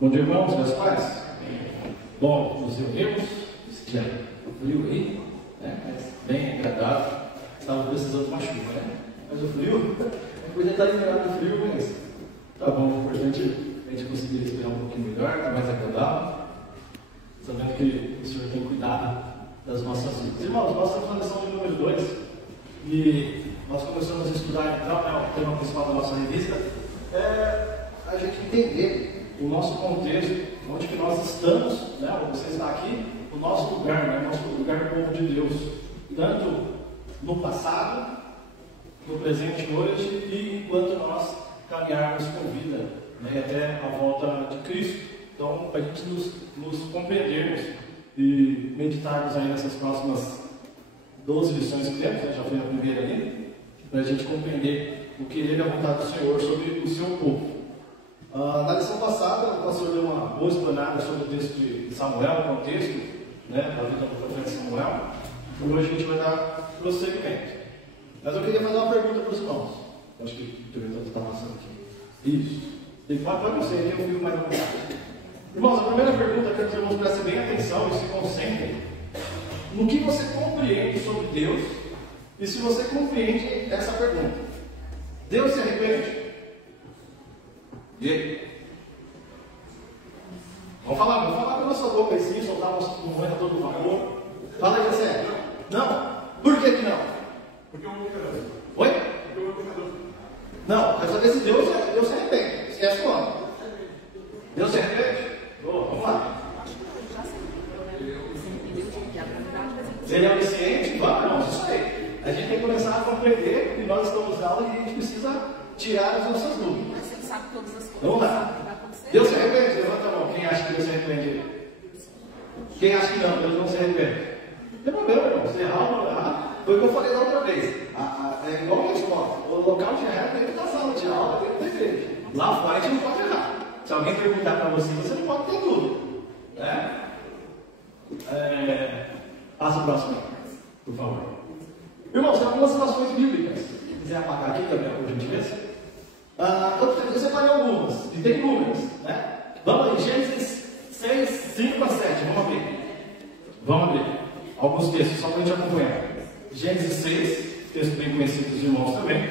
Bom dia, irmãos, meus pais. Bom, nos reunimos, esse dia frio aí, né? Mas bem agradável. Estava precisando de uma chuva, né? Mas o frio, eu podia estar liberado do frio, mas tá bom, o importante é a gente conseguir respirar um pouquinho melhor, tá mais agradável. Sabendo que o Senhor tem cuidado das nossas vidas. Irmãos, nós estamos na lição de número 2 e nós começamos a estudar então, né, o tema principal da nossa revista é a gente entender o nosso contexto, onde que nós estamos, né, você está aqui, o nosso lugar, né, o nosso lugar do povo de Deus, tanto no passado, no presente hoje e enquanto nós caminharmos com vida, né, até a volta de Cristo. Então, para a gente nos compreendermos e meditarmos aí nessas próximas 12 lições que temos, né, já foi a primeira ali, para a gente compreender o que ele é a vontade do Senhor sobre o seu povo. Na lição passada, o pastor deu uma boa explanada sobre o texto de Samuel, o contexto, né, da vida do profeta Samuel, e hoje a gente vai dar prosseguimento. Mas eu queria fazer uma pergunta para os irmãos. Eu acho que o diretor está passando aqui. Isso. Tem que falar para você, eu fico mais à vontade. Irmãos, a primeira pergunta que os irmãos prestem bem atenção e se concentrem no que você compreende sobre Deus e se você compreende essa pergunta. Deus se arrepende? E aí? Vamos falar pela sua boca aí sim, soltar um momento todo o vapor. Fala aí, você. Não? Por que não? Porque eu vou pecador. Oi? Porque eu vou pecador. Não, quero saber se Deus se arrepende. Esquece o nome. Deus se arrepende? Vamos lá. Ele é onisciente? Vamos, irmãos, isso aí. A gente tem que começar a compreender que nós estamos na aula e a gente precisa tirar as nossas dúvidas. Mas você sabe todas as coisas. Vamos lá. Deus se arrepende? Levanta a mão. Quem acha que Deus se arrepende? Quem acha que não? Deus não se arrepende? Não tem problema, irmão. Se errar ou não errar, foi o que eu falei da outra vez. É igual a escola. O local de errar é dentro da sala de aula, dentro da igreja. Lá fora a gente não pode errar. Se alguém perguntar para você, você não pode ter dúvida. Né? Passa o próximo, por favor. Irmãos, tem algumas situações bíblicas. Se quiser apagar aqui também, por gentileza. Eu separei algumas, e tem números, né? Vamos aí, Gênesis 6, 5 a 7, vamos abrir alguns textos, só para a gente acompanhar. Gênesis 6, texto bem conhecido dos irmãos também,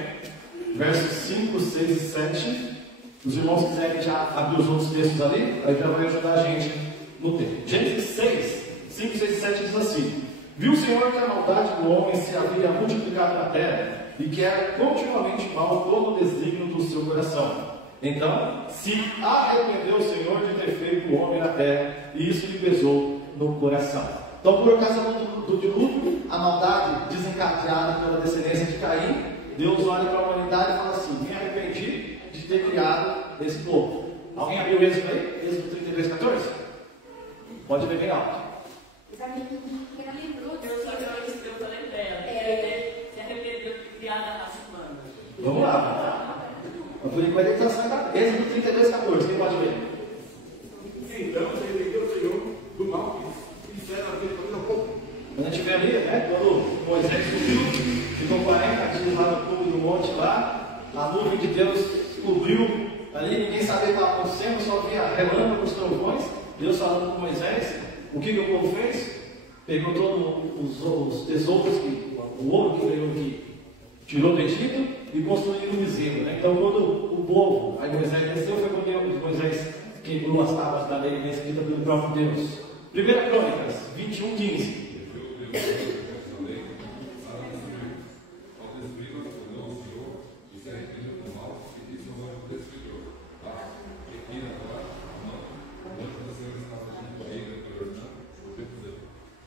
versos 5, 6 e 7. Os irmãos quiserem já abrir os outros textos ali, aí já vai ajudar a gente no texto. Gênesis 6, 5, 6 e 7 diz assim: Viu o Senhor que a maldade do homem se havia multiplicado na terra, e que era continuamente mal todo o desígnio do seu coração. Então se arrependeu o Senhor de ter feito o homem na terra, e isso lhe pesou no coração. Então, por ocasião do dilúvio, a maldade desencadeada pela descendência de Caim, Deus olha para a humanidade e fala assim: me arrependi de ter criado esse povo. Alguém abriu o Êxodo aí? Êxodo 33, 14? Pode ver bem alto. Ela lembrou de Eu falei dela. Se arrependeu de criar a raça humana. Vamos lá. Por enquanto ele está saindo. Êxodo 32, 14. Quem pode ver? Então, se arrependeu o Senhor do mal que fizeram a vida do povo. Quando a gente vê ali, né? Quando Moisés subiu, ficou 40 dias lá no cume do monte lá, a nuvem de Deus cobriu ali, ninguém sabia o que estava acontecendo, só via relâmpagos, trovões. Deus falando com Moisés. O que o povo fez? Pegou todos os tesouros, o ouro que veio, que tirou do Egito, e construiu um bezerro. Né? Então, quando o povo, aí Moisés desceu, foi quando Moisés quebrou as tábuas da lei escrita pelo próprio Deus. 1 Crônicas 21, 15.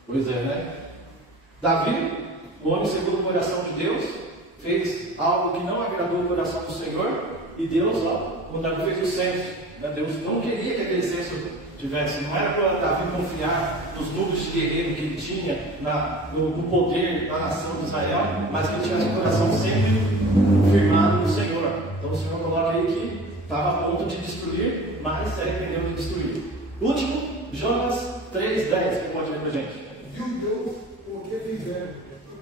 Pois é, né? Davi, o homem segundo o coração de Deus, fez algo que não agradou o coração do Senhor, e Deus, quando Davi fez o censo, né, Deus não queria que aquele censo tivesse, não era para Davi confiar nos números de guerreiro que ele tinha, no poder da nação de Israel, mas que ele tivesse o coração sempre firmado no Senhor. Então o Senhor coloca aí que estava a ponto de destruir, mas se arrependeu de destruir. Último, Jonas 3:10, quem pode ler para a gente? Viu Deus o que fizeram,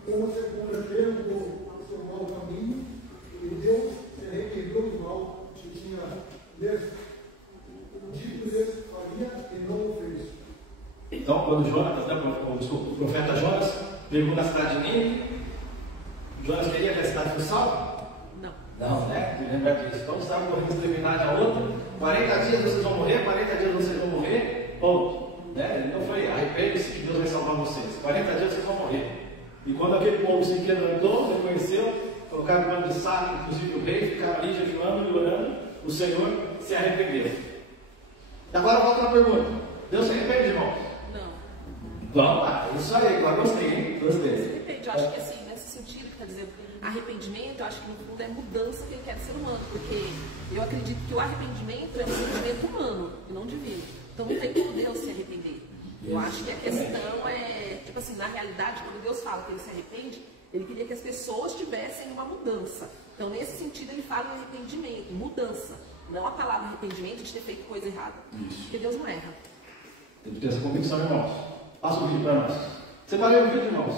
como se converteram do seu mau caminho, e Deus se arrependeu do mal que tinha dito quando Jonas, o profeta Jonas, pegou na cidade de Nínive, Jonas queria que a cidade fosse salva? Não, né? Lembra disso. Então estava correndo de extremidade a outra. 40 dias vocês vão morrer, 40 dias vocês vão morrer. Ponto. Né? Então foi, arrepende-se que Deus vai salvar vocês. 40 dias vocês vão morrer. E quando aquele povo se quebrantou, reconheceu, colocaram o pano de saco, inclusive o rei, ficaram ali jejuando e orando, o Senhor se arrependeu. Agora volta a pergunta. Deus se arrepende, irmãos? Não. Vamos lá, isso aí, agora gostei, hein? Gostei. Depende, eu acho que assim, nesse sentido que está dizendo, arrependimento, eu acho que no fundo é mudança que ele quer do ser humano, porque eu acredito que o arrependimento é um sentimento humano e não divino. Então não tem como Deus se arrepender. Eu acho que a questão é, tipo assim, na realidade, quando Deus fala que ele se arrepende, ele queria que as pessoas tivessem uma mudança. Então, nesse sentido, ele fala em arrependimento, mudança. Não a palavra arrependimento de ter feito coisa errada. Isso. Porque Deus não erra. Tem que ter essa convicção, irmãos. Passa o vídeo para nós. Separei o vídeo, irmãos.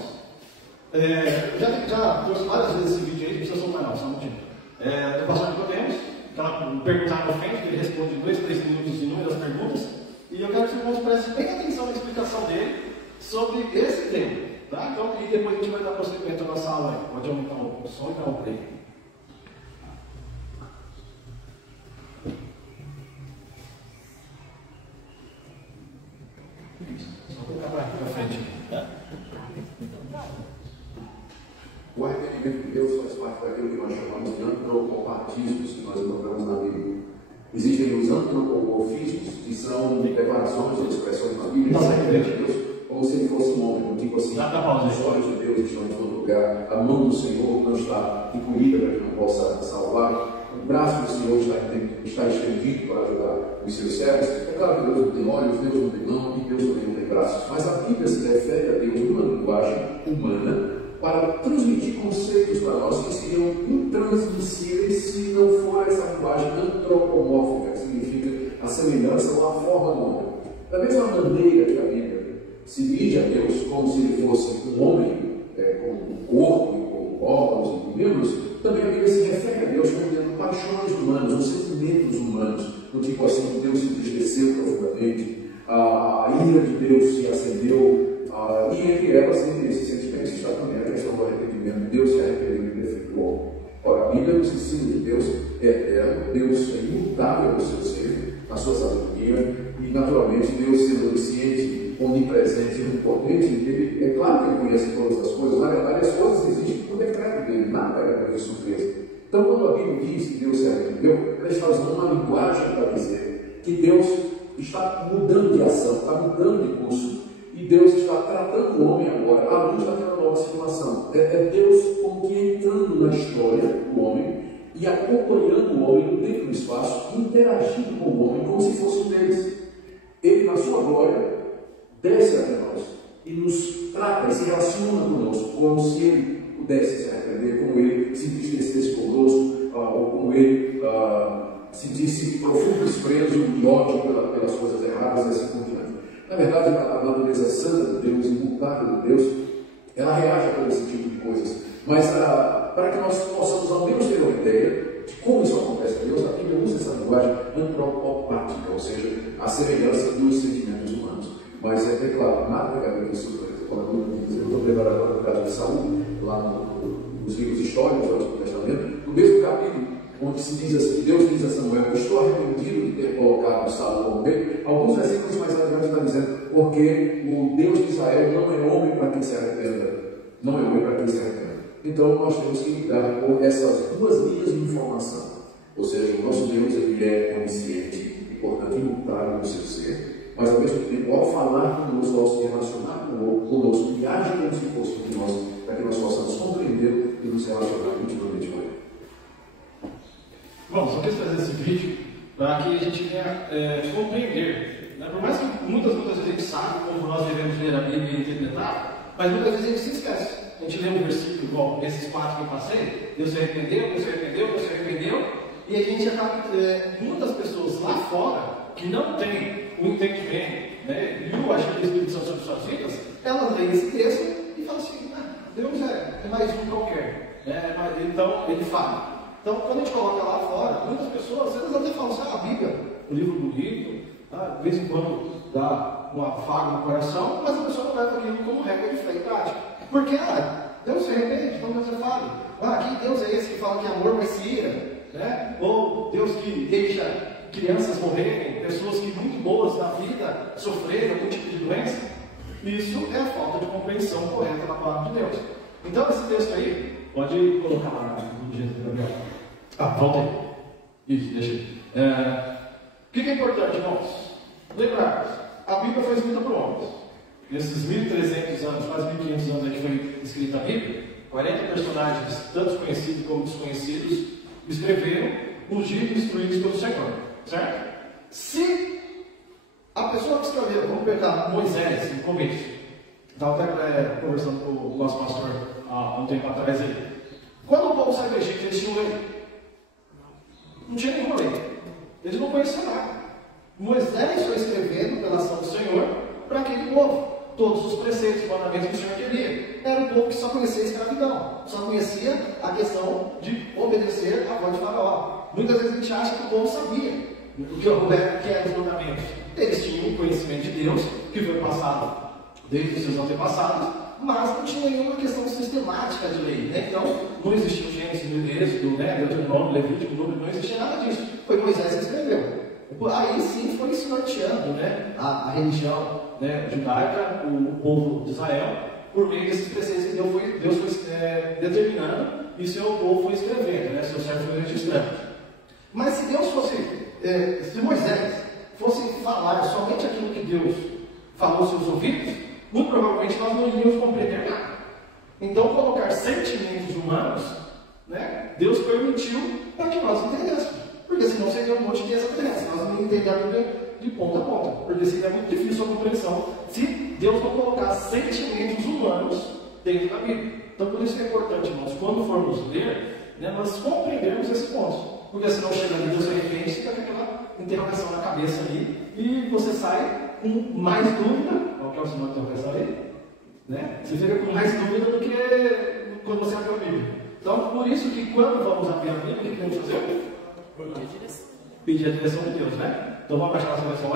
Já trouxe várias vezes esse vídeo aí, não precisa soltar não, só um minutinho. Do pastor Nicodemus, aquela pergunta na frente, que ele responde em 2, 3 minutos inúmeras perguntas. E eu quero que os irmãos prestem bem atenção na explicação dele sobre esse tema. Tá? Então, e depois a gente vai dar prosseguimento à nossa aula aí. Pode aumentar o som e dar um play. Só colocar para frente. Tá? O arrependimento de Deus faz parte daquilo que nós chamamos de antropopatismos, que nós encontramos na Bíblia. Existem os antropomorfismos, que são declarações ou expressões na Bíblia de Deus, como se ele fosse um homem, tipo assim, os olhos de Deus estão em todo lugar, a mão do Senhor não está encolhida para que não possa salvar, o braço do Senhor está estendido para ajudar os seus servos. É claro que Deus não tem olhos, Deus não tem mão e Deus também não tem braços, mas a Bíblia se refere a Deus numa linguagem humana para transmitir conceitos para nós que seriam intransmissíveis se não for essa linguagem antropomórfica, que significa a semelhança ou a forma do homem. Da mesma maneira que a Bíblia se dirige a Deus como se ele fosse um homem, com um corpo, com órgãos e membros, também a Bíblia se refere a Deus como tendo paixões humanas, ou sentimentos humanos, do tipo assim, Deus se entristeceu profundamente, a ira de Deus se acendeu, e entre elas, entre esses sentimentos, está também a questão do arrependimento. Deus se arrependeu e defendeu. Ora, a Bíblia nos ensina que Deus é eterno, Deus é imutável no seu ser, na sua sabedoria, e naturalmente Deus sendo onisciente, onipresente e onipotente, ele, é claro que ele conhece todas as coisas, na verdade as coisas existem por decreto dele, nada é de surpresa. Então, quando a Bíblia diz que Deus se arrependeu, ela está usando uma linguagem para dizer que Deus está mudando de ação, está mudando de curso. E Deus está tratando o homem agora à luz daquela nova situação. É Deus como que entrando na história do homem e acompanhando o homem no tempo e no espaço, interagindo com o homem como se fosse um deles. Ele, na sua glória, desce até nós e nos trata e se relaciona conosco como se ele pudesse se arrepender, como ele se entristecesse conosco, ou como ele sentisse profundo desprezo e ódio pelas coisas erradas e assim por diante. Na verdade, a natureza santa de Deus, imutável de Deus, ela reage a todo esse tipo de coisas. Mas para que nós possamos ao menos ter uma ideia de como isso acontece a Deus, a Bíblia usa essa linguagem antropopática, ou seja, a semelhança dos sentimentos humanos. Mas é claro, nada que a Bíblia surpresa. Eu estou lembrando agora do caso de Saúl, lá nos livros históricos do Antigo Testamento, no mesmo capítulo, onde se diz assim, Deus diz a Samuel: eu estou arrependido de ter colocado Saúl como rei. Alguns versículos mais adiante está dizendo, porque o Deus de Israel não é homem para quem se arrependa. Não é homem para quem se arrependa. Então nós temos que lidar com essas duas linhas de informação. Ou seja, o nosso Deus ele é onisciente e, portanto, imutável no seu ser, mas ao mesmo tempo, ao falar conosco, ao se relacionar conosco, ele age como se fosse de nós, para que nós possamos compreender e nos relacionar intimamente com ele. Bom, só quis fazer esse vídeo para que a gente venha compreender. Né? Por mais que muitas vezes a gente sabe como nós devemos ler a Bíblia e interpretar, mas muitas vezes a gente se esquece. A gente lê um versículo igual esses 4 que eu passei, Deus se arrependeu, Deus se arrependeu, Deus se arrependeu, e a gente acaba, muitas pessoas lá fora, que não têm o entendimento, né, e o agir do Espírito Santo sobre suas vidas, elas leem esse texto e falam assim, Deus é mais um qualquer, né? Então ele fala. Então, quando a gente coloca lá fora, muitas pessoas, elas até falam assim, a Bíblia, o livro bonito, de vez em quando dá um afago no coração, mas a pessoa não leva aquilo como regra de fé e prática. Porque, Deus se arrepende, então Deus é falho. Que Deus é esse que fala que amor vai se ira? Né? Ou Deus que deixa crianças morrerem, pessoas que muito boas na vida sofrerem algum tipo de doença? Isso é a falta de compreensão correta da palavra de Deus. Então, esse texto aí, pode colocar lá no jeito do Gabriel. Volta aí. Isso, deixa aí. O que é importante, irmãos? Lembrarmos, a Bíblia foi escrita por homens. Nesses 1.300 anos, quase 1.500 anos que foi escrita a Bíblia, 40 personagens, tanto conhecidos como desconhecidos, escreveram, ungidos e instruídos pelo Senhor. Certo? Se a pessoa que escreveu, vamos pegar Moisés no começo, estava até conversando com o nosso pastor há um tempo atrás aí. Quando o povo saiu do Egito, eles tinham lei? Não tinha nenhuma lei. Eles não conheciam nada. Moisés foi escrevendo pela ação do Senhor para aquele povo. Todos os preceitos, mandamentos que o Senhor queria. Era um povo que só conhecia a escravidão. Só conhecia a questão de obedecer à voz de Faraó. Muitas vezes a gente acha que o povo sabia o que eram os mandamentos. Eles tinham o conhecimento de Deus, que foi passado desde os seus antepassados, mas não tinha nenhuma questão sistemática de lei. Né? Então, não existia o Gênesis, Êxodo, Deuteronômio, Levítico, Número, não existia nada disso. Foi Moisés que escreveu. Aí sim foi se norteando, né? a religião, né, judaica, o povo de Israel, por meio desses preceitos que Deus foi determinando e seu povo foi escrevendo, né? Seu servo foi registrando. Mas se Deus fosse, se Moisés fosse falar somente aquilo que Deus falou aos seus ouvidos, muito provavelmente nós não iríamos compreender nada. Então, colocar sentimentos humanos, né, Deus permitiu para que nós entendêssemos. Porque senão seria um monte de extraterrestres, nós não entendemos de ponta a ponta. Porque seria muito difícil a compreensão se Deus não colocasse sentimentos humanos dentro da Bíblia. Então, por isso que é importante, irmãos, quando formos ler, né, nós compreendermos esse ponto. Porque senão chega ali, Deus de repente, fica com aquela interrogação na cabeça ali, e você sai com mais dúvida. Qual que é o sinal de interrogação aí? Né? Você fica com mais dúvida do que quando você abre a Bíblia. Então, por isso que quando vamos abrir a Bíblia, o que temos que fazer? Pedir a direção de Deus, né? Então vamos baixar nossa versão,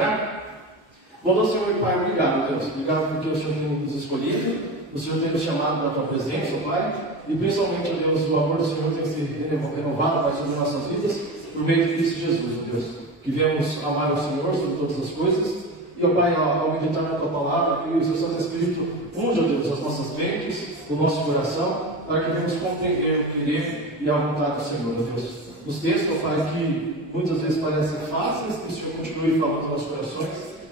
Bom Senhor e Pai, obrigado, Deus. Obrigado porque o Senhor tem nos escolhido, o Senhor tem nos chamado para a tua presença, Pai. E principalmente, Deus, o amor do Senhor tem se renovado, Pai, sobre nossas vidas, por meio de Cristo Jesus, Deus. Que viemos amar o Senhor sobre todas as coisas. E, ó Pai, ao meditar na tua palavra, que o seu Santo Espírito unja, Deus, as nossas mentes, o nosso coração, para que venhamos compreender o querer e a vontade do Senhor, Deus. Os textos, ó Pai, que muitas vezes parecem fáceis, que o Senhor continue falando nos nossos corações,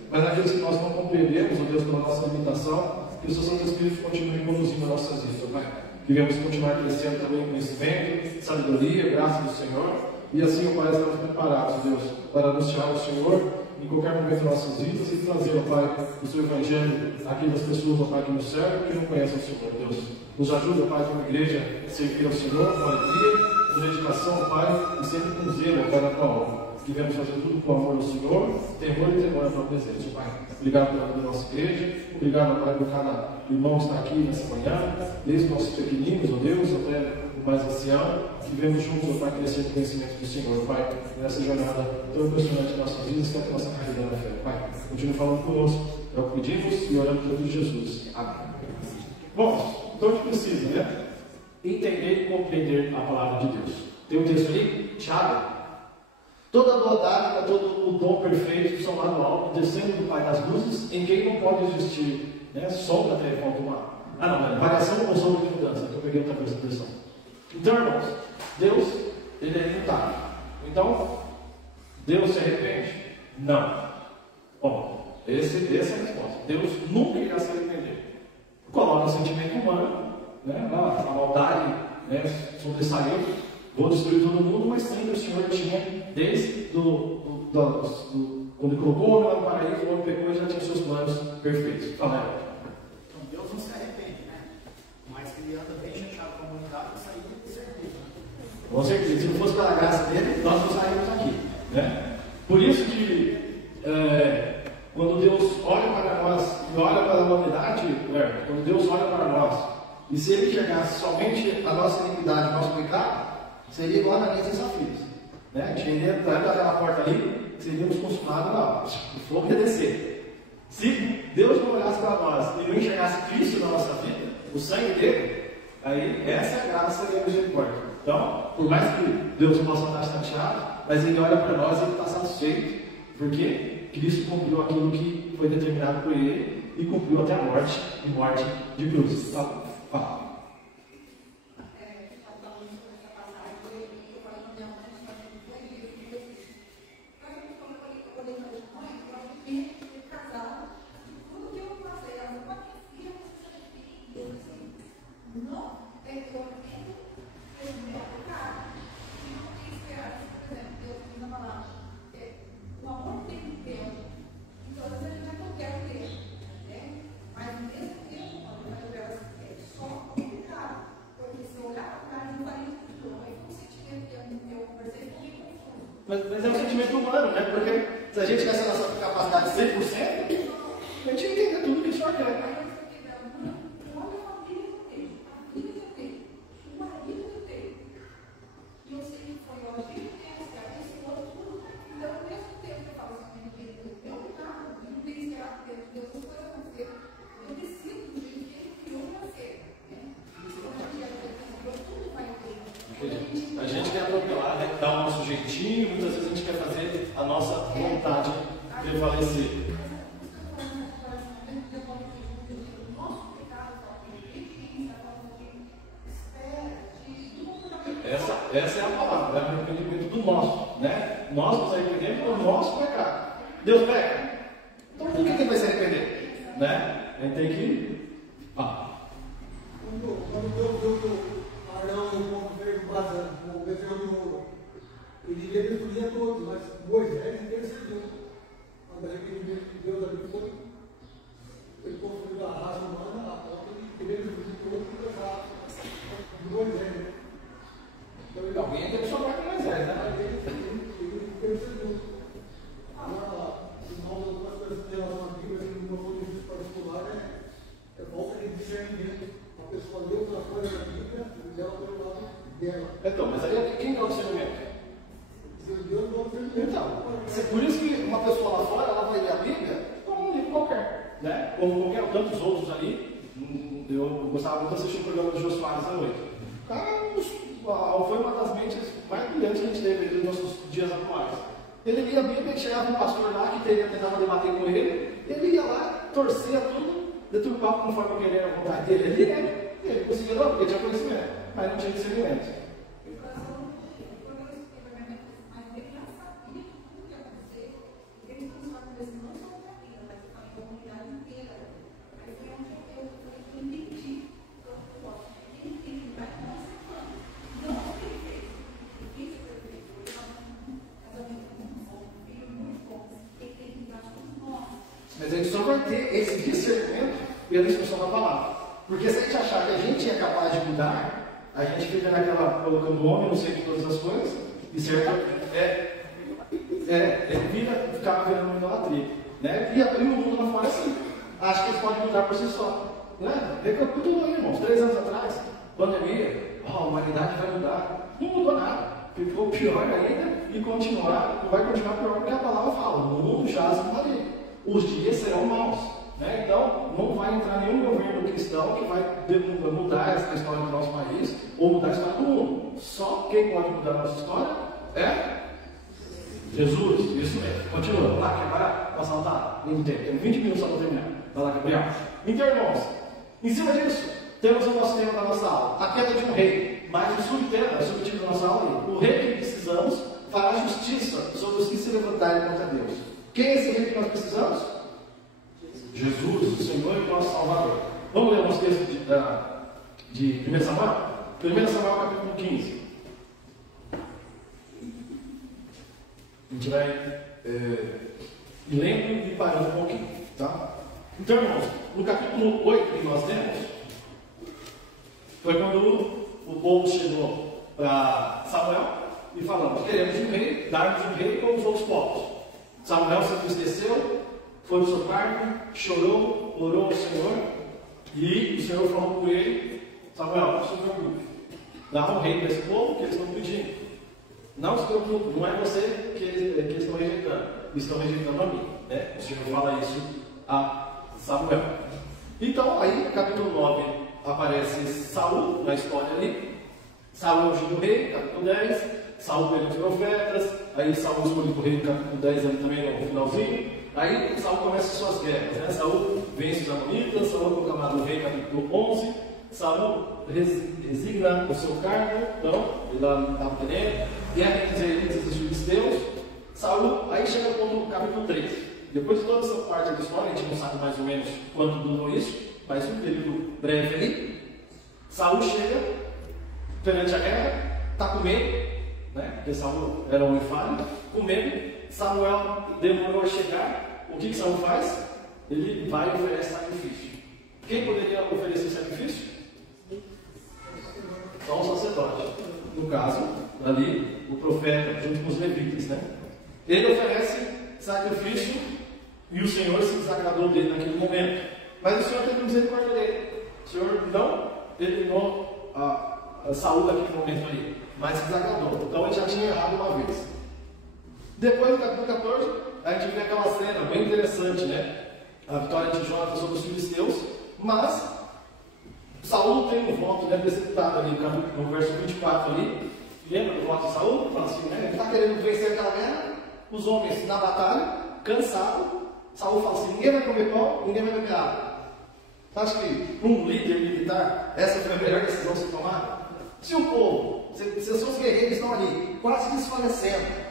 mas naqueles que nós não compreendemos, ó Deus, pela nossa limitação, que o seu Santo Espírito continue conduzindo as nossas vidas, ó Pai. Que venhamos continuar crescendo também em conhecimento, sabedoria, graça do Senhor, e assim, ó Pai, estamos preparados, Deus, para anunciar o Senhor em qualquer momento das nossas vidas e trazer, ó Pai, o seu Evangelho àquelas pessoas, ó Pai, que nos servem e que não conhecem o Senhor, Deus. Nos ajuda, Pai, como igreja, a servir ao Senhor com alegria, com dedicação, Pai, e sempre com zelo, Pai, na tua obra. Que venhamos fazer tudo com amor ao Senhor, temor e temor à tua presença, Pai. Obrigado pela vida da nossa igreja, obrigado, Pai, por cada irmão que está aqui nessa manhã, desde os nossos pequeninos, ó Deus, até o mais ancião, que venhamos juntos, ó Pai, crescer no conhecimento do Senhor, Pai, nessa jornada tão impressionante de nossas vidas, que é a nossa carreira na fé, Pai. Continue falando conosco, é o que pedimos e oramos por Jesus. Amém. Bom, então a gente precisa, né? Entender e compreender a palavra de Deus. Tem um texto ali, Tiago. Toda boa dádiva, todo o dom perfeito são lá do alto, descendo do Pai das luzes, em quem não pode existir, né? Sombra até falta uma. Variação ou sombra de mudança, que eu peguei outra versão. Então, irmãos, Deus, ele é imutável. Então, Deus se arrepende? Não. Bom, essa é a resposta. Deus nunca irá se arrepender. Coloca o sentimento humano, né? A maldade, né, sobressaiu, vou destruir todo mundo, mas sempre o Senhor tinha, desde quando ele colocou o homem lá no paraíso, o homem pecou e já tinha seus planos perfeitos. Fala. Então Deus não se arrepende, né? Mas que ele anda bem chateado com a humanidade e sair de certeza. Com certeza, se não fosse pela graça dele, nós não saímos aqui, né? Por isso que quando Deus olha para nós e olha para a humanidade, quando Deus olha para nós, e se ele enxergasse somente a nossa iniquidade, o nosso pecado, seria igual a Ananias e Safira, né? A gente iria entrar naquela porta ali, seríamos consumados lá, o fogo ia descer. Se Deus não olhasse para nós e não enxergasse Cristo na nossa vida, o sangue dele, aí essa é a graça e a misericórdia. Então, por mais que Deus possa estar chateado, mas Ele olha para nós e Ele está satisfeito, porque Cristo cumpriu aquilo que foi determinado por Ele e cumpriu até a morte e morte de cruz. Fala. Mas é um sentimento humano, né? Porque se a gente tivesse a nossa capacidade de 100%, a gente entende tudo que o Senhor quer. A gente quer atropelar, né? Dar o nosso jeitinho, muitas vezes a gente quer fazer a nossa vontade prevalecer. Essa é a palavra, é o arrependimento do nosso, né? Nós nos arrependemos do nosso pecado. Deus peca. Então por que ele vai se arrepender? Né? A gente tem que. Quando Deus Arão e o povo veio com o bezerro de ouro, ele destruía todos, mas Moisés intercedeu. Quando arrependimento de Deus ali foi, ele construiu a raça humana, a ponta ele destruiu todos os raças de Moisés. Alguém tem que sobrar com Moisés, né? Ele intercedeu. Irmãos, algumas pessoas têm lá na Bíblia, no meu ponto de vista particular, é falta de discernimento. A pessoa lê outra coisa na Bíblia e ela pelo lado dela. Então, mas aí quem dá o discernimento? Deus dá o discernimento. Então, por isso que uma pessoa lá fora, ela vai ler a Bíblia como um livro qualquer, né? Como qualquer tantos outros ali. Eu gostava muito de assistir o programa do Jô Soares à noite. O cara foi uma das mentes mais brilhantes que a gente teve nos nossos dias atuais. Ele lia a Bíblia e chegava um pastor lá que tentava debater com ele, ele ia lá, torcia tudo, deturpava conforme queria a vontade dele. Ele conseguia não, porque tinha conhecimento, mas não tinha discernimento. Mas a gente só vai ter esse discernimento pela instrução da palavra. Porque se a gente achar que a gente é capaz de mudar, a gente fica naquela, colocando o homem no centro de todas as coisas, e certo? Ficava virando uma idolatria. Né? E o mundo lá fora assim. Acha que eles podem mudar por si só. Né? Recapitulou aí, irmãos. 3 anos atrás, pandemia, a humanidade vai mudar. Não mudou nada. Ficou pior ainda e vai continuar pior porque a palavra fala. O mundo jaz no maligno. Os dias serão maus. Né? Então, não vai entrar nenhum governo cristão que vai mudar a história do nosso país ou mudar a história do mundo. Só quem pode mudar a nossa história é Jesus. Isso mesmo. Continua. Vamos lá, que agora vai saltar. Tem 20 minutos só para terminar. Vai lá, Gabriel. Então, irmãos, em cima disso, temos o nosso tema da nossa aula, a queda de um rei. Mas o subtítulo da nossa aula é: o rei que precisamos fará justiça sobre os que se levantarem contra Deus. Quem é esse rei que nós precisamos? Jesus, o Senhor e nosso Salvador. Vamos ler o nosso texto de 1 Samuel? 1 Samuel capítulo 15. A gente vai lendo e parando um pouquinho. Tá? Então, irmãos, no capítulo 8 que nós temos, foi quando o povo chegou para Samuel e falou: queremos um rei, darmos um rei como os outros povos. Samuel se entristeceu, foi no seu quarto, chorou, orou ao Senhor, e o Senhor falou com ele: Samuel, não se preocupe, dá um rei para esse povo que eles estão pedindo. Não se preocupe, não é você que eles estão rejeitando a mim. Né? O Senhor fala isso a Samuel. Então, aí, capítulo 9, aparece Saul na história ali. Saul ungido rei, capítulo 10. Saul pega os profetas. Aí Saul escolhido rei, capítulo 10 ali também no finalzinho. Aí Saul começa suas guerras, né? Saul vence os amonitas, Saul é proclamado rei, capítulo 11. Saul resigna o seu cargo, então, ele estava querendo, guerra entre os israelitas e os filisteus. Saul, aí chega ao ponto do capítulo 13. Depois de toda essa parte da história, a gente não sabe mais ou menos quanto durou isso, mas um período breve ali. Saul chega perante a guerra, está com medo, né? Porque Saul era um homem falho, com medo. Samuel demorou a chegar. O que Saul faz? Ele vai e oferece sacrifício. Quem poderia oferecer sacrifício? Só o sacerdote. No caso, ali, o profeta, junto com os levitas, né? Ele oferece sacrifício e o Senhor se desagradou dele naquele momento. Mas o Senhor teve misericórdia dele. O Senhor não eliminou a Saul naquele momento ali, mas se desagradou. Então ele já tinha errado uma vez. Depois do capítulo 14, a gente vê aquela cena bem interessante, né? A vitória de Jonatas sobre os filisteus, mas Saul tem um voto, né, precipitado ali no verso 24 ali. Lembra do voto de Saul? Fala assim, né? Ele está querendo vencer aquela guerra, os homens na batalha, cansados. Saul fala assim, ninguém vai comer pão, ninguém vai beber água. Você acha que um líder militar, essa foi a melhor decisão a se tomar? Se o povo, se os seus guerreiros estão ali, quase desfalecendo,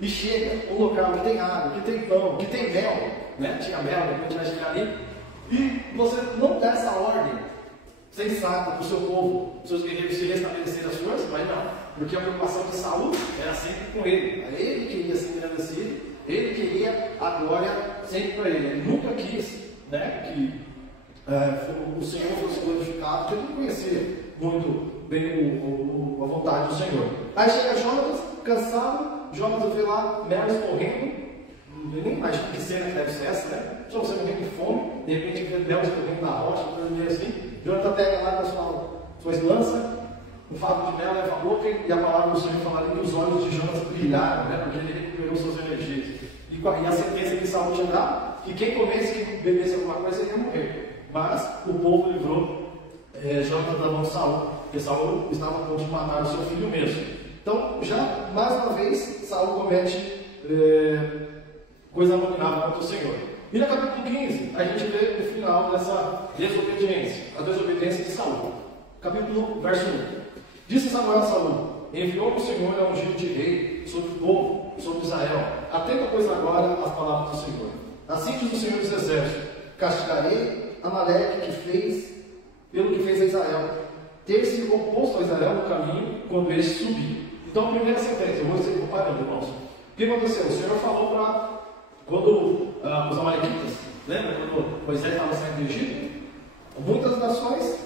e chega um local que tem água, que tem pão, que tem mel, né? Tinha mel, depois a gente vai chegar ali, e você não dá essa ordem sensata para o seu povo, seus guerreiros se restabelecerem as forças, mas não, porque a preocupação de Saul era sempre com ele. Ele queria ser engrandecido, ele queria a glória sempre para ele. Ele nunca quis, né, que o Senhor fosse glorificado, porque ele não conhecia muito bem a vontade do Senhor. Aí chega Jonatas, cansado. Jonatas vê lá Melas morrendo, não nem imagino que cena que deve ser essa, né? Só você morrendo de fome, de repente vê Melas correndo na rocha, coisa assim. Jonatas pega lá com suas lanças, um fato de mel leva a boca, e a palavra do Senhor fala ali que os olhos de Jonatas brilharam, né? Porque ele recuperou suas energias. E a sentença que Saul tinha dado, que quem comesse, quem bebesse alguma coisa, ia morrer. Mas o povo livrou Jonatas da mão de Saul, porque Saul estava a ponto de matar o seu filho mesmo. Então, já mais uma vez, Saul comete coisa abominável contra o Senhor. E no capítulo 15, a gente vê o final dessa desobediência, a desobediência de Saul. Capítulo, verso 1. Disse Samuel a Saul: enviou o Senhor a ungir de rei sobre o povo, sobre Israel. Atenta, pois, agora às palavras do Senhor. Assim diz o Senhor dos Exércitos: castigarei Amaleque pelo que fez a Israel, ter se oposto a Israel no caminho quando este subir. Então, a primeira sentença, eu vou dizer comparando, irmãos. O que aconteceu? O Senhor falou para quando os amalequitas, lembra quando Moisés estava saindo do Egito? Muitas nações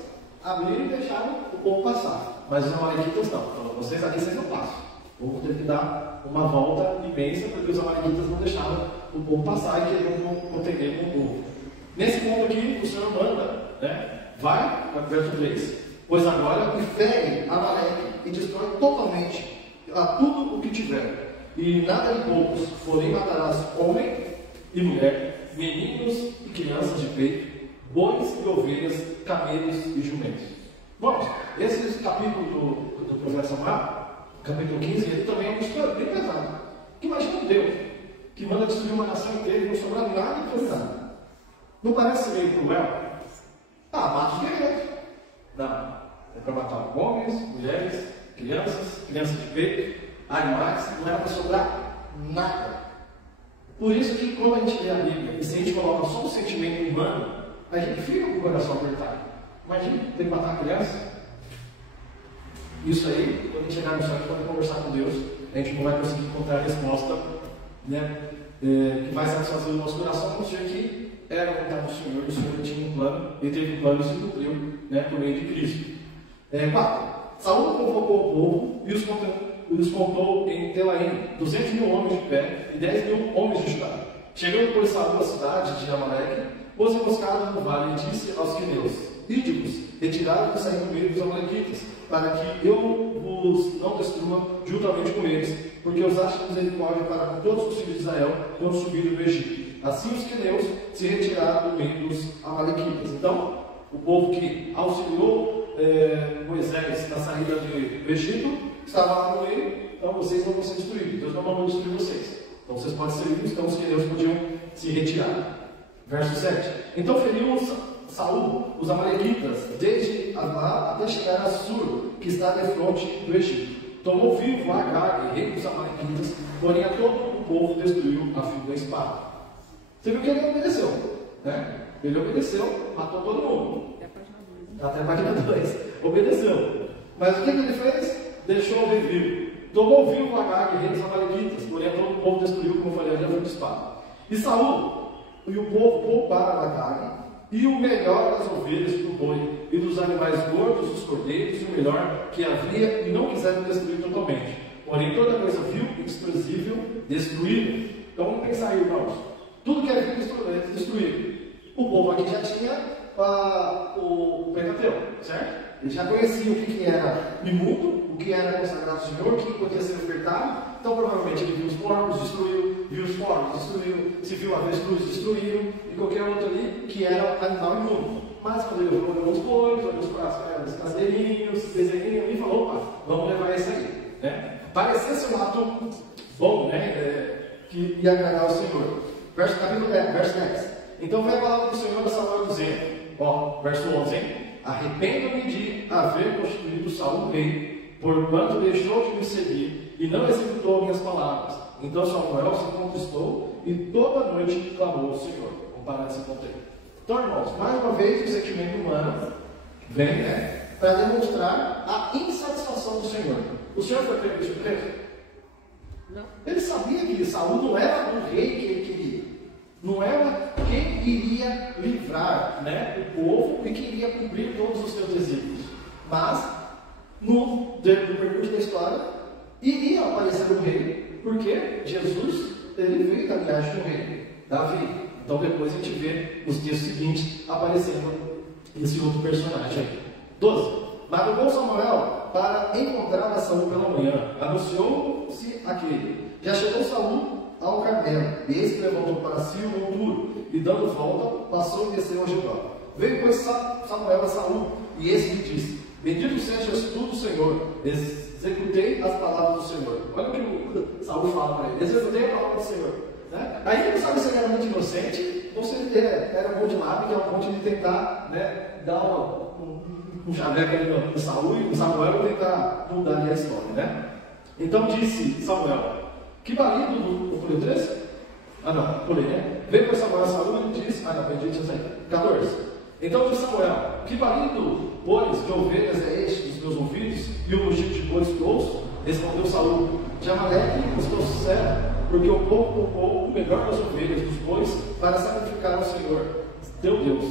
abriram e deixaram o povo passar, mas os amalequitas não. Então, vocês ali não passam. O povo teve que dar uma volta imensa, porque os amalequitas não deixaram o povo passar e queriam conter com o povo. Nesse ponto aqui, o Senhor manda, né? Vai, verso 3. Pois agora fere Amaleque e destrói totalmente a tudo o que tiver, e nada de poucos, porém matarás homem e mulher, meninos e crianças de peito, bois e ovelhas, camelos e jumentos. Bom, esse capítulo do profeta Samuel, capítulo 15, ele também é uma história bem pesada. Imagina um Deus que manda destruir uma nação inteira e não sobrar nada e fazer nada. Não parece meio cruel? Mata os guerreiros. Não. É para matar homens, mulheres, crianças de peito, animais, não era para sobrar nada. Por isso que quando a gente lê a Bíblia e se a gente coloca só o sentimento humano, a gente fica com o coração apertado. Imagina, ter que matar a criança. Isso aí, quando a gente chegar no céu, quando conversar com Deus, a gente não vai conseguir encontrar a resposta, né, que vai satisfazer o nosso coração, a não ser que era a vontade do Senhor, o Senhor tinha um plano, ele teve um plano e se cumpriu, né, por meio de Cristo. 4. Saúl convocou o povo e os contou em Telaim, 200.000 homens de pé e 10.000 homens de Judá. Chegando por Saúl à cidade de Amaleque, os emboscaram no vale e disse aos queneus: Ide-vos, retirai-vos e saí no meio dos amalequitas, para que eu os não destrua juntamente com eles, porque os acha misericórdia para com todos os filhos de Israel quando subiram do Egito. Assim os queneus se retiraram do meio dos amalequitas. Então, o povo que auxiliou Moisés na saída do Egito estava lá com ele. Então vocês não vão ser destruídos, Deus não vai destruir vocês. Então vocês podem ser livres, então os queneus podiam se retirar. Verso 7. Então feriu Saul os amalequitas, desde Admá até chegar a Sur, que está defronte do Egito. Tomou vivo Agag, rei dos amalequitas, porém a todo o povo destruiu a fio da espada. Você viu que ele obedeceu, né? Ele obedeceu, matou todo mundo. Até a página 2. Obedeceu. Mas o que ele fez? Deixou o rei vivo. Tomou vivo Agag, rei dos amalequitas, porém a todo o povo destruiu, como eu falei, a fio da espada. E Saul e o povo pouparam Agag, e o melhor das ovelhas do boi, e dos animais gordos dos cordeiros, e o melhor que havia, e não quiseram destruir totalmente. Porém, toda coisa vil e desprezível destruíram. Então vamos pensar aí, irmãos. Tudo que é vil destruído. O povo aqui já tinha o Pentateuco, certo? Ele já conhecia o que era imundo, o que era consagrado ao Senhor, o que podia ser ofertado. Então, provavelmente, ele viu os porcos, destruiu, viu os porcos, destruiu, se viu avestruz, destruíram, e qualquer outro ali que era animal imundo. Mas, quando ele olhou os bois, olhou os caseirinhos, desenhinhos, e falou: opa, vamos levar isso aí. Né? Parecia ser um ato bom, né? Que ia agradar ao Senhor. Capítulo 10, verso 10. Então, veio a palavra do Senhor a Samuel dizendo, verso 11, hein? Arrependo-me de haver constituído Saul rei, porquanto deixou de me seguir e não executou minhas palavras. Então Samuel se contristou e toda noite clamou ao Senhor. Vamos parar nesse ponto aí. Então, irmãos, mais uma vez o sentimento humano vem, para demonstrar a insatisfação do Senhor. O Senhor foi pego de surpresa? Não. Ele sabia que Saul não era o rei que ele queria. Não era quem iria livrar, o povo e que iria cumprir todos os seus desígnios. Mas, no percurso da história, iria aparecer um rei, porque Jesus ele veio da linhagem do rei, Davi. Então depois a gente vê os dias seguintes aparecendo esse outro personagem aí. 12. Madrugou Samuel para encontrar a Saul pela manhã. Anunciou-se aquele. Já chegou Saul ao Carmelo, e eis que levantou para si o monturo, e dando volta, passou e desceu a Gilgal. Veio, pois, Samuel a Saul, e esse lhe disse: Bendito sejas tu do Senhor, executei as palavras do Senhor. Olha o que o Saul fala para ele: executei a palavra do Senhor. Aí ele não sabe se ele era muito inocente, ou se ele era bom de lábio, que é um ponto de tentar dar um chaveco ali no Saul, e o Samuel tentar mudar ali a história. Então disse Samuel: que balido do pulei 13? Pulei, Veio para Samuel a Saul e disse: perdi isso aí. 14. Então disse Samuel: que balido, pois, de ovelhas é este dos meus ouvidos, e o rugido de bois que ouço? Respondeu Saul: de Amaleque os trouxeram, porque o povo poupou o melhor das ovelhas, dos bois, para sacrificar ao Senhor, teu Deus.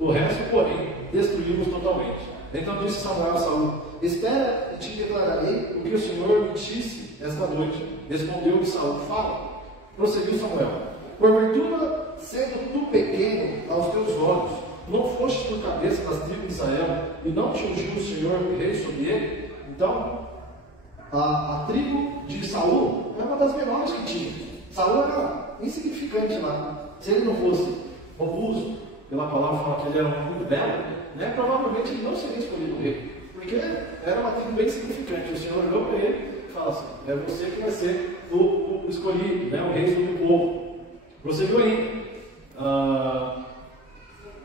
O resto, porém, destruímos totalmente. Então disse Samuel a Saul: espera e te declararei o que o Senhor me disse esta noite. Respondeu-lhe Saul: fala. Prosseguiu Samuel: porventura, sendo tu pequeno aos teus olhos, não foste por cabeça das tribos de Israel, e não te ungiu o Senhor rei sobre ele? Então, a tribo de Saul é uma das menores que tinha. Saul era insignificante lá. Se ele não fosse robusto, pela palavra fala que ele era muito belo, provavelmente ele não seria escolhido rei, porque era uma tribo bem significante. O Senhor olhou para ele e falou assim: é você que vai ser o escolhido, o rei sobre o povo. Prosseguiu ainda.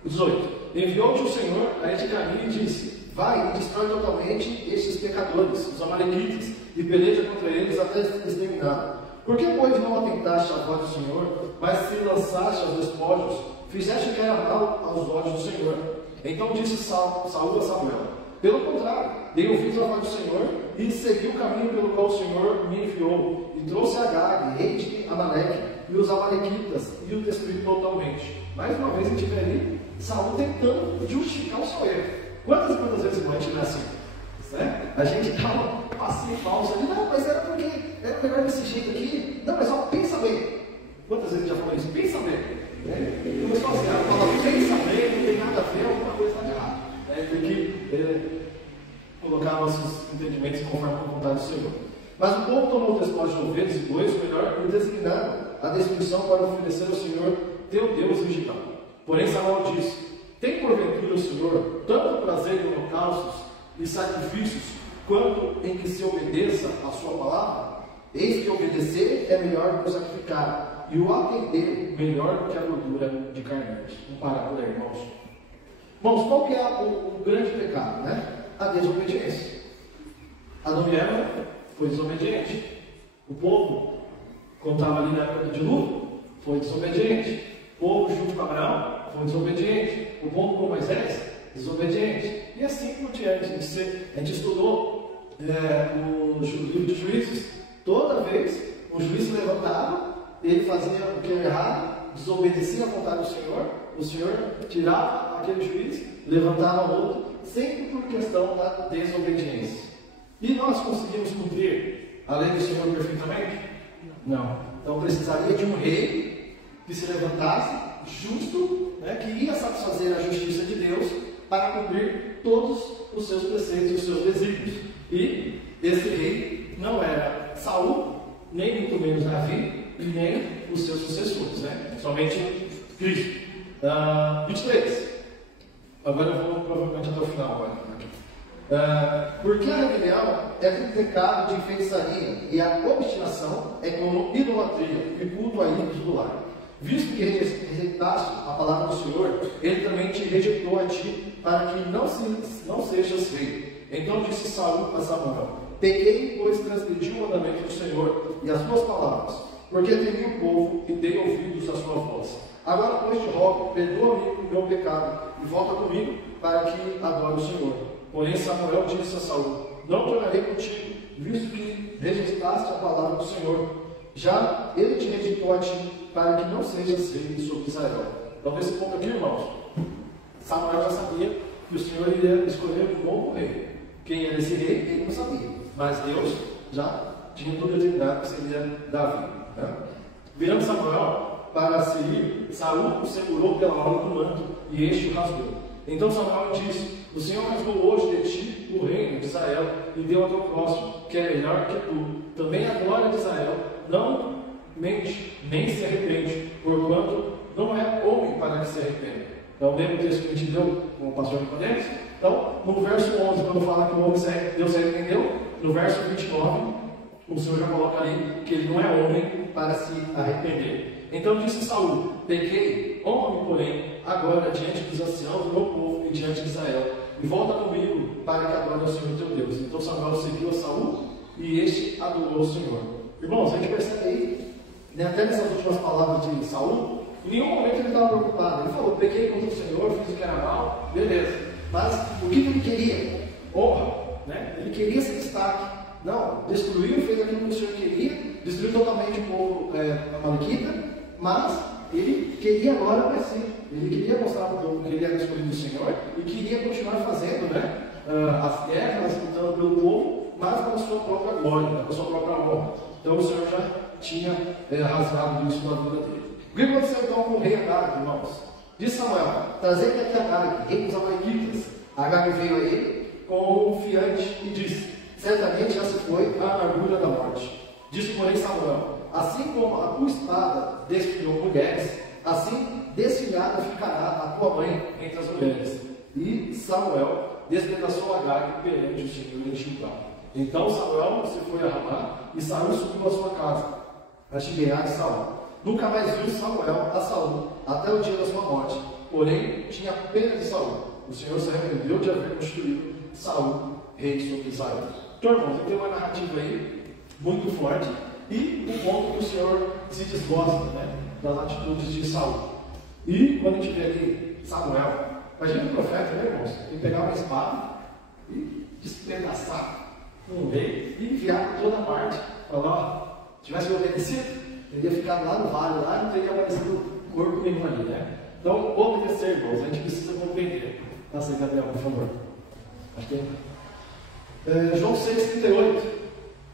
18. Enviou-te o Senhor a este caminho e disse: vai e destrói totalmente estes pecadores, os amalequitas, e peleja contra eles até exterminar. Por que, pois, não atentaste à voz do Senhor, mas se lançaste aos despojos, fizeste que era mal aos olhos do Senhor? Então disse Saul a Samuel: pelo contrário, dei ouvidos à voz do Senhor e segui o caminho pelo qual o Senhor me enviou, e trouxe Agag, rei de Amaleque, e os amalequitas, e o destruí totalmente. Mais uma vez a gente vê ali Saul tentando justificar o seu erro. Quantas vezes a gente não é assim? A gente dá um passinho falso ali: não, mas era porque era melhor desse jeito aqui. Não, mas pensa bem. Quantas vezes a gente já falou isso? Pensa bem. Começou assim, ela fala: pensa bem, não tem nada a ver, alguma coisa está de errado. Porque colocar nossos entendimentos conforme a vontade do Senhor. Mas o povo tomou o despojos de ovelhas e bois, o melhor, e designaram a destruição para oferecer ao Senhor teu Deus original. Porém Samuel disse: tem porventura o Senhor tanto prazer em holocaustos e sacrifícios, quanto em que se obedeça a sua palavra? Eis que obedecer é melhor que o sacrificar, e o atender melhor que a gordura de carneiro. Um parábola, irmãos. Irmãos, qual que é o grande pecado, né? A desobediência. Adão e Eva foi desobediente. O povo, quando estava ali na época do dilúvio, foi desobediente. O povo junto com Abraão foi desobediente. O povo com Moisés, desobediente. E assim por diante. A gente estudou o livro de Juízes. Toda vez o juiz se levantava, ele fazia o que era errado, desobedecia a vontade do Senhor, o Senhor tirava aquele juiz, levantava outro, sempre por questão da desobediência. E nós conseguimos cumprir a lei do Senhor perfeitamente? Não. Então precisaria de um rei que se levantasse, justo, né, que ia satisfazer a justiça de Deus para cumprir todos os seus preceitos e os seus desígnios. E esse rei não era Saul, nem muito menos Davi, e nem os seus sucessores, né? Somente Cristo. 23. Agora eu vou provavelmente até o final. Porque a rebelião é como pecado de feitiçaria, e a obstinação é como idolatria e culto a ídolos do lar. Visto que rejeitaste a palavra do Senhor, ele também te rejeitou a ti, para que não sejas rei. Então disse Saul a Samuel: pequei, pois transgredi o mandamento do Senhor e as tuas palavras, porque temi o povo e dei ouvidos à sua voz. Agora, pois, te rogo, perdoa-me o meu pecado e volta comigo, para que adore o Senhor. Porém Samuel disse a Saul: não tornarei contigo, visto que rejeitaste a palavra do Senhor. Já ele te rejeitou a ti, para que não sejas rei sobre Israel. Então, nesse ponto aqui, irmãos, Samuel já sabia que o Senhor iria escolher um novo rei. Quem era esse rei, ele não sabia. Mas Deus já tinha tudo determinado que seria Davi. Né? Virando Samuel para seguir, Saul o segurou pela orla do manto e este o rasgou. Então Samuel disse: o Senhor rasgou hoje de ti o reino de Israel e deu ao teu próximo, que é melhor que tu. Também a glória de Israel não mente, nem se arrepende, porquanto não é homem para que se arrependa. Então, lembra o texto que a gente deu com o pastor Nicodemus? Então, no verso 11, quando fala que o homem Deus se arrependeu, no verso 29, o Senhor já coloca ali que ele não é homem para se arrepender. Então disse Saul: pequei, honra-me, porém, agora diante dos anciãos do meu povo e diante de Israel, e volta comigo para que adore ao Senhor teu Deus. Então Samuel seguiu a Saul e este adorou o Senhor. Irmãos, a gente percebe aí, né, até nessas últimas palavras de Saul, em nenhum momento ele estava preocupado. Ele falou: pequei contra o Senhor, fiz o que era mal, beleza. Mas o que ele queria? Honra, né? Ele queria esse destaque. Não, destruiu, fez aquilo que o Senhor queria, destruiu totalmente o povo amalequita, mas ele queria agora crescer. Ele queria mostrar para o povo que ele era escolhido do Senhor e queria continuar fazendo, né, as guerras, lutando pelo povo, mas com a sua própria glória, com a sua própria honra. Então o Senhor já tinha rasgado isso na vida dele. O que aconteceu então com o rei Agag, irmãos? Disse Samuel: trazei-me aqui Agag, rei dos amalequitas. Agag veio a ele com um fiante e disse: certamente já se foi a amargura da morte. Disse, porém, Samuel: assim como a tua espada desfilhou mulheres, assim desfilhada ficará a tua mãe entre as mulheres. E Samuel despedaçou Agag perante o Senhor em Gilgal. Então Samuel se foi a Ramá, e Saul subiu à sua casa, a Gibeá de Saul. Nunca mais viu Samuel a Saul, até o dia da sua morte. Porém, tinha pena de Saul. O Senhor se arrependeu de haver constituído Saul rei sobre Israel. Então, irmãos, tem uma narrativa aí muito forte e o ponto que o Senhor se desgosta, né, das atitudes de Saul. E quando a gente vê ali Samuel, imagina o profeta, né, irmãos? Ele pegar uma espada e despedaçar um rei e enviar por toda parte. Falar: ó, tivesse obedecido, teria ficado lá no vale, lá, não teria aparecido corpo nenhum ali, né? Então, obedecer, irmãos, a gente precisa compreender. Passa aí, Gabriel, por favor. Acho que João 6,38.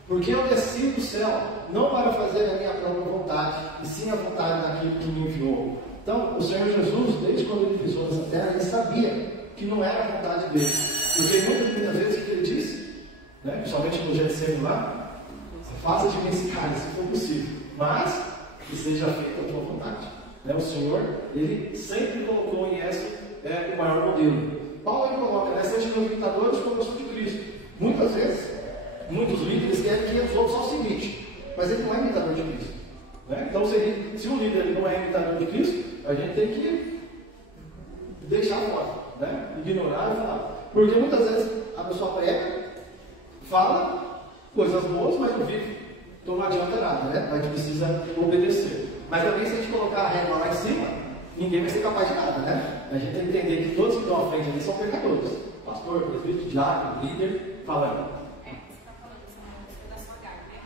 Porque eu desci do céu, não para fazer a minha própria vontade, e sim a vontade daquele que me enviou. Então, o Senhor Jesus, desde quando ele pisou nessa terra, ele sabia que não era a vontade dele, Porque muitas vezes o que ele diz, né, principalmente no Getsemane lá, faça de mim esse cálice, se for possível, mas que seja feita a tua vontade. Né? O Senhor, ele sempre colocou em Éfeso o maior modelo. Paulo ele coloca, né, seja meus imitadores como eu sou de Cristo. Muitas vezes, muitos líderes querem que os outros só o seguinte, mas ele não é imitador de Cristo. Né? Então, se o líder ele não é imitador de Cristo, a gente tem que deixar fora, né? Ignorar e falar. Porque muitas vezes a pessoa prega, fala coisas boas, mas não vive. Então não adianta nada, né? A gente precisa obedecer. Mas também, se a gente colocar a régua lá em cima, ninguém vai ser capaz de nada, né? A gente tem que entender que todos que estão à frente ali são pecadores. Pastor, presbítero, diácono, líder, falando. Você está falando isso da sua garra, né?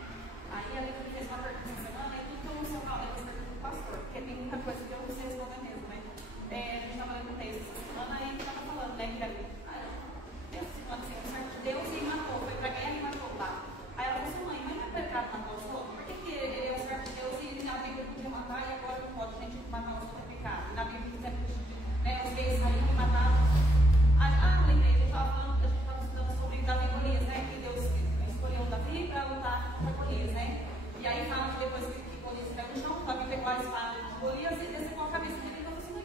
Aí a Leila fez uma pergunta essa semana, e tudo que eu não sei falar, eu pergunto do pastor, porque tem muita coisa que eu não sei responder mesmo, né? A gente estava lendo um texto essa semana e a gente estava falando, né? Que Deus se falando assim, o certo de Deus e matou, foi para a guerra e matou lá. Aí ela falou assim, mãe, mas não é pecado matar os outros? Por que ele é o certo de Deus e na Bíblia podia matar e agora não pode? A gente matar os outros é pecado. Na Bíblia, né, os gays saíram e matavam. Lembrei, eu estava falando, a gente estava estudando sobre Davi e Golias, né? Que Deus escolheu Davi para lutar contra Golias, né? E aí fala que depois que Golias caiu no chão, Davi pegou a espada de Golias e desceu a cabeça dele e falou assim, mas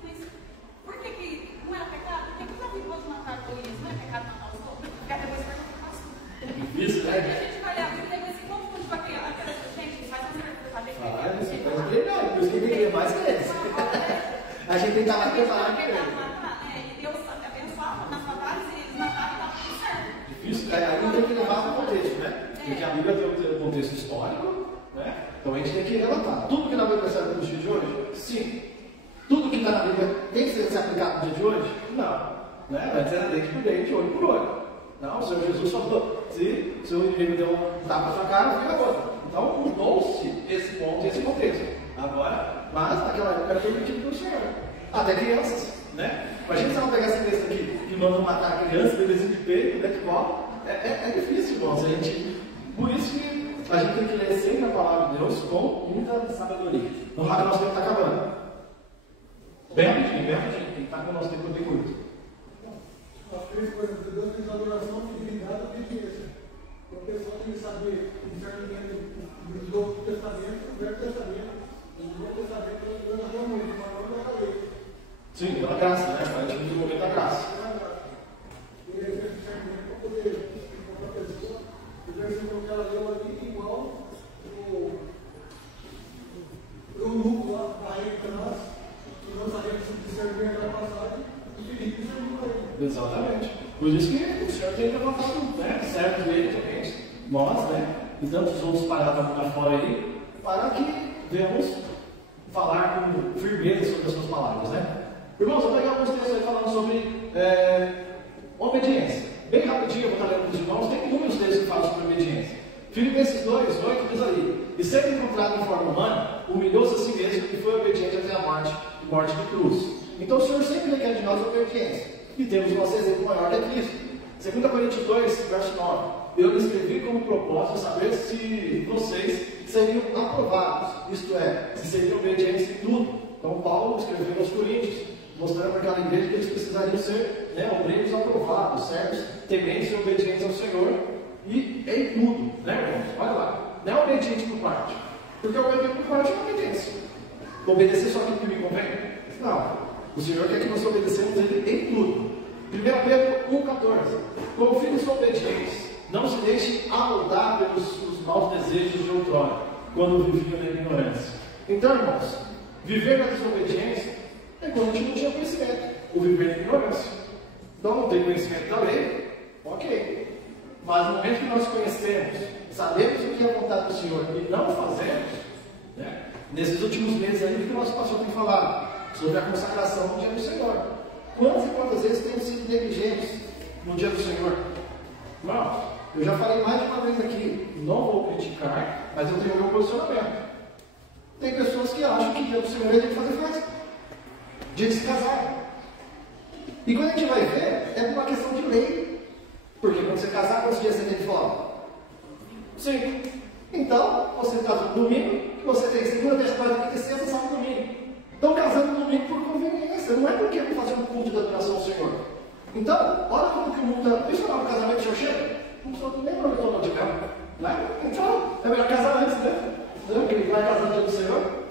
por que não era pecado? Por que Davi pode matar Golias? Não é pecado matar os outros? Porque depois pergunta para o pastor. Isso, né? E a gente vai ler a Bíblia e depois se confunde com aquela gente, faz uma pergunta para ver. Por isso que tem que ler mais que eles. A gente tem que estar mais preparado que eles. Difícil, aí tem que levar o contexto, né? Porque a Bíblia tem um contexto histórico, né? Então a gente tem que relatar. Tudo que na Bíblia serve nos dias de hoje? Sim. Tudo que está na Bíblia tem que ser aplicado no dia de hoje? Não. Né? Antes era dente por dente, olho por olho. Não, o Senhor Jesus falou, se o seu inimigo deu um tapa na sua cara, fica agora. Então mudou-se esse ponto e esse contexto. Agora, mas naquela época era permitido pelo Senhor. Até crianças, né? Imagina se ela pegar esse texto aqui e manda matar a criança, bebezinho de peito, né? É difícil, irmãos. Por isso que a gente tem que ler sempre a palavra de Deus com muita sabedoria. No rádio nosso tempo está acabando. Bem rapidinho, tem que estar com o nosso tempo bem curto. As três coisas de Deus tem adoração, fidelidade e obediência. Então o pessoal tem que saber o discernimento do Novo Testamento, do Velho Testamento. O Novo Testamento eu não dou muito, mas não dou lei. Sim, pela graça, né? A gente vive o momento da graça. E aí, esse discernimento para poder encontrar a pessoa, o versículo que ela leu ali, igual o núcleo lá, a rei para nós, que não sabemos se discernir aquela passagem, e Filipe discerniu para ele. Exatamente. Por isso que o Senhor tem levantado, né? Serve dele também, nós, né? E tantos outros parados lá fora aí, para que venhamos falar com firmeza sobre as suas palavras, né? Irmãos, eu vou pegar alguns textos aí falando sobre obediência. Bem rapidinho, eu vou estar lendo para os irmãos, tem inúmeros textos que falam sobre obediência. Filipenses 2, 8 diz ali: e sendo encontrado em forma humana, humilhou-se a si mesmo e foi obediente até a morte de cruz. Então o Senhor sempre requer de nós obediência. E temos o nosso exemplo maior que é Cristo. 2 Coríntios 2, verso 9: eu lhe escrevi como propósito saber se vocês seriam aprovados, isto é, se seriam obedientes em tudo. Então Paulo escreveu aos Coríntios, mostrando para aquela igreja que eles precisariam ser, né, obreiros aprovados, certos, tementes e obedientes ao Senhor, e em tudo, né, irmãos? Olha lá, não é obediente por parte, porque obediente por parte é obediência. Obedecer só aquilo que me convém? Não. O Senhor quer que nós obedecemos Ele em tudo. 1 Pedro 1,14: como filhos obedientes, não se deixem amoldar pelos maus desejos de outrora, quando viviam na ignorância. Então, irmãos, viver na desobediência é quando a gente não tinha conhecimento, ou viver na ignorância. Então, não tem conhecimento da lei, ok. Mas no momento que nós conhecemos, sabemos o que é a vontade do Senhor e não fazemos, né? Nesses últimos meses aí, o que o nosso pastor tem falado sobre a consagração no dia do Senhor. Quantas e quantas vezes temos sido negligentes no dia do Senhor? Irmãos, eu já falei mais de uma vez aqui, não vou criticar, mas eu tenho o meu posicionamento. Tem pessoas que acham que dia do Senhor é dia de fazer festa, dia de se casar. E quando a gente vai ver, é por uma questão de lei. Porque quando você casar, quantos dias você tem de folga? 5. Então, você casa no domingo, você tem segunda, terça, quarta, quinta e sexta, sábado e domingo. Estão casando no domingo por conveniência, não é porque vão fazer um culto de adoração ao Senhor. Então, olha como que o mundo está, Né? Então, é melhor casar antes, né? Porque vai casar diante do Senhor.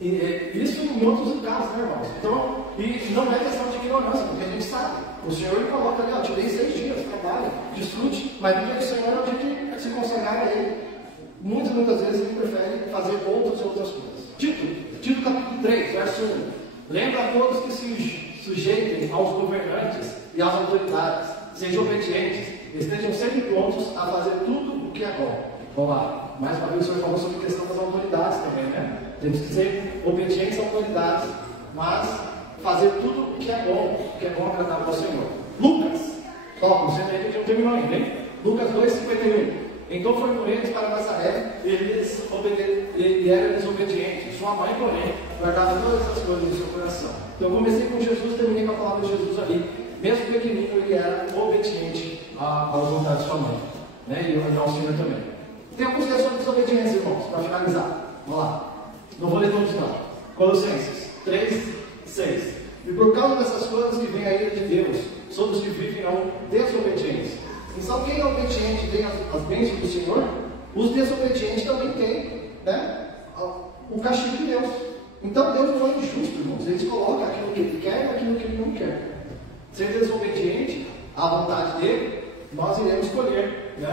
E isso em outros casos, né, irmãos? Então, e não é questão de ignorância, porque a gente sabe. O Senhor ele coloca ali, ó, te dei 6 dias, trabalha, desfrute, mas no dia do Senhor é o dia de se consagrar a Ele. Muitas vezes ele prefere fazer outras coisas. Tito capítulo 3, verso 1. Lembra a todos que se sujeitem aos governantes e às autoridades, sejam obedientes, estejam sempre prontos a fazer tudo o que é bom. Vamos lá, mais uma vez o Senhor falou sobre a questão das autoridades também, né? Temos que ser obedientes às autoridades, mas fazer tudo o que é bom agradar ao Senhor. Lucas, só, você tem que não terminou ainda, hein? Lucas 2,51. Então foi com eles para Nazaré, e era desobediente. Sua mãe, porém, guardava todas as coisas do seu coração. Então eu comecei com Jesus, terminei com a palavra de Jesus ali. Mesmo pequenino, ele era obediente à vontade de sua mãe, né? E ao Senhor também. Tem algumas questões de desobediência, irmãos, para finalizar. Vamos lá. Não vou ler todos não. Colossenses 3:6. E por causa dessas coisas que vem a ira de Deus sobre os que vivem a desobediência. Então quem é obediente tem as bênçãos do Senhor, os desobedientes também têm, né, o castigo de Deus. Então Deus não é injusto, irmãos. Ele coloca aquilo que Ele quer e aquilo que Ele não quer. Ser desobediente à vontade dEle, nós iremos escolher, né,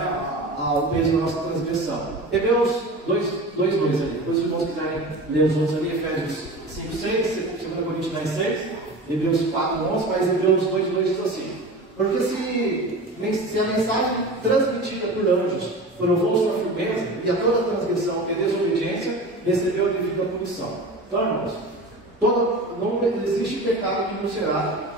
o peso da nossa transgressão. Hebreus 2:2 ali. Depois os irmãos quiserem ler os outros ali, Efésios 5:6, 2 Coríntios 10:6, Hebreus 4:11, mas Hebreus 2:2 diz assim: porque se a mensagem transmitida por anjos provou sua firmeza e a toda transgressão e desobediência recebeu a devida punição. Então, irmãos, não existe pecado que não será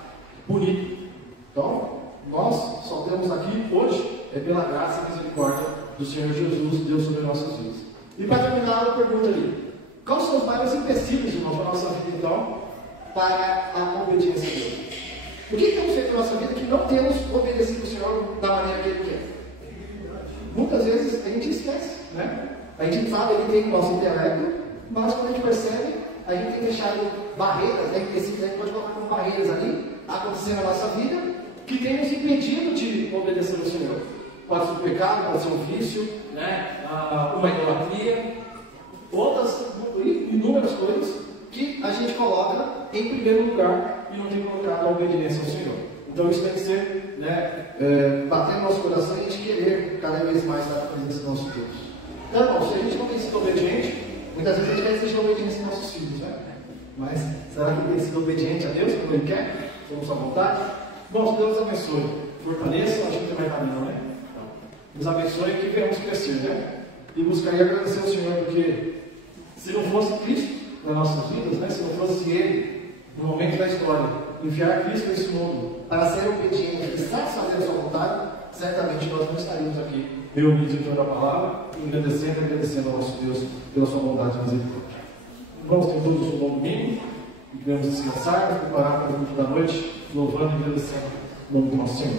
punido. Então, nós só temos aqui hoje pela graça e misericórdia do Senhor Jesus, Deus sobre nossas vidas. E para terminar, eu pergunto ali: quais são os maiores empecilhos, irmãos, para a nossa vida, então, para a obediência a Deus? O que temos feito na nossa vida que não temos obedecido ao Senhor da maneira que Ele quer? Muitas vezes a gente esquece, né? A gente sabe, Ele tem o nosso intelecto, mas quando a gente percebe, a gente tem deixado barreiras, né? A gente pode colocar como barreiras ali, acontecendo na nossa vida, que tem nos impedido de obedecer ao Senhor. Pode ser um pecado, pode ser um vício, né? Uma idolatria, outras, inúmeras coisas que a gente coloca em primeiro lugar e não tem colocado a obediência ao Senhor. Então isso tem que ser, né, bater no nosso coração e a gente querer cada vez mais estar na presença do nosso Deus. Então, irmão, se a gente não tem sido obediente, muitas vezes a gente quer exigir obediência dos nossos filhos, né? Mas será que tem sido obediente a Deus como Ele quer? Somos à vontade? Bom, Deus abençoe. Fortaleça, acho que não tem mais caminho, né? Então, nos abençoe e que venhamos crescer, né? E buscaria agradecer ao Senhor, porque se não fosse Cristo nas nossas vidas, né? Se não fosse Ele, no momento da história, enviar Cristo nesse mundo para ser obediente e satisfazer a sua vontade, certamente nós não estaríamos aqui reunidos em torno da palavra, agradecendo ao nosso Deus pela sua bondade e misericórdia. Vamos ter todos um bom domingo e devemos descansar, preparar para o culto da noite, louvando e agradecendo o nome do nosso Senhor.